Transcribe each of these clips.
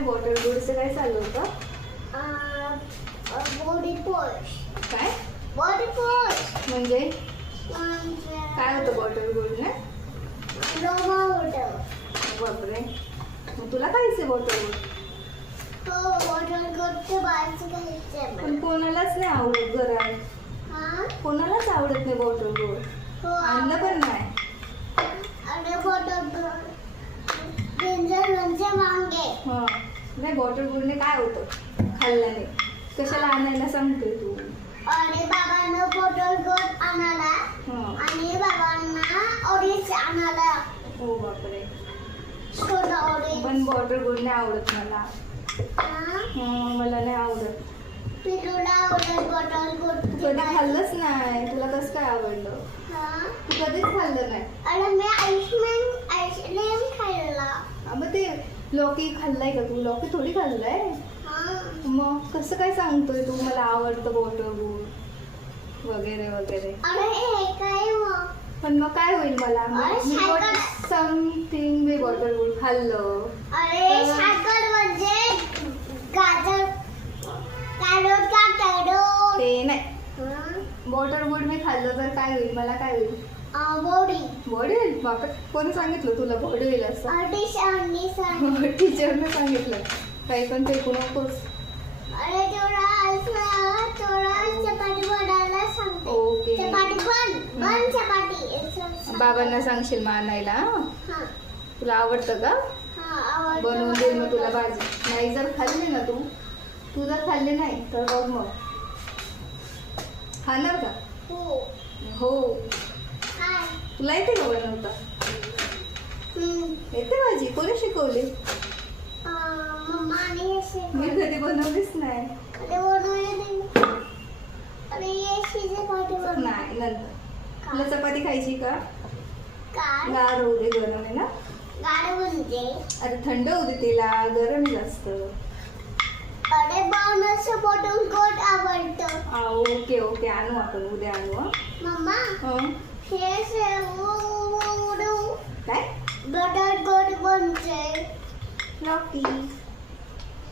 काय बॉटल गुडचं काय चालू होतं? Body wash. काय बॉडी वॉश म्हणजे म्हणजे काय होतं बॉटल गुड ना? लोमा होतं. बापरे, मग तुला खायचं बॉटल गुड? हो, बॉटल गोडचं बाहेरचं खायचं पण कोणालाच नाही आवडत घरात, हा. कोणालाच आवडत नाही बॉटल गुड. हो, आणलं पण नाही. आणि बॉटल गोड डेंजर म्हणजे वांगे. हा, नाही बॉटल गुडने काय होतं खाल्ल्याने? कशाला आणायला सांगते तू? आणि बाबांना बॉटल गोड आणायला हा. आणि बाबांना ऑरेंज आणायला. हो बापरे, छोटा ऑरेंज. पण बॉटल गुड नाही आवडत मला. मला नाही आवडत. पिलूला आवडत बॉटल गोड. तू कधी खाल्लंच नाही, तुला कसं काय आवडलं? तू कधीच खाल्लं नाही. आणि मी आईस्क्रीम खाल्ला. मग ते लौकी खाल्लाय का तू? लौकी थोडी खाल्लाय. मग कसं काय सांगतोय तू मला आवडतं बॉटल गुड वगैरे वगैरे? अरे हे काय मग? पण मग काय होईल मला? अरे मी साखर. समथिंग मी बॉटल गुड खाल्लं. अरे साखर म्हणजे गाजर, कॅरोट का कॅरोट. ते नाही, बॉटल गुड मी खाल्लं तर काय होईल? मला काय होईल? बॉडी. बॉडी होईल? बापरे, कोणी सांगितलं तुला बॉडी होईल असं? टीचरनी. टीचरने सांगितलं. काही पण फेकू नकोस. अरे थोडा चपाती बनायला सांगते. ओके. चपाती बन चपाती. बाबांना सांगशील मग आणायला? हा. तुला आवडतं का? हा, आवडतं. बनवून देईल मग तुला भाजी. नाही जर खाल्ली ना तू जर खाल्ली नाही तर बघ मग. खाणार का? हो. हो. काय? तुला येते का बनवता? येते भाजी? कोणी शिकवली? मम्माने असे मी कधी बनवलीच नाही. नाही, नंतर. तुला चपाती खायची का? गार होऊ दे, गरम आहे ना? अरे थंड होऊ दे, तिला गरम जास्त. अरे बावनचं बॉटल गोड आवडतं. ओके ओके, आणू आपण उद्या आणू. मम्मा हं? हे काय? बॉटल गोड बनते. लौकी.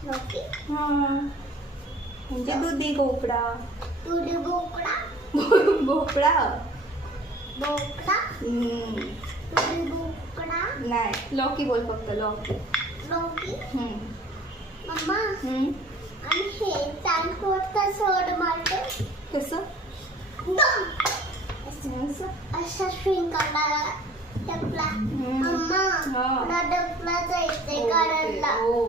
ओके. हा, म्हणजे दुधी भोपळा. दुधी भोपळा. भोपळा. भोपळा. दुधी भोपळा. नाही, लौकी बोल फक्त, लौकी. लौकी. हम्म. मम्मा हम्म. आणि हे ट्रान्सपोर्ट कसं सोड मारतो? कसं? असं? असा स्विंग करणारा टपला. मम्मा हा. मला टपला जायचंय ओके, करायला. ओ.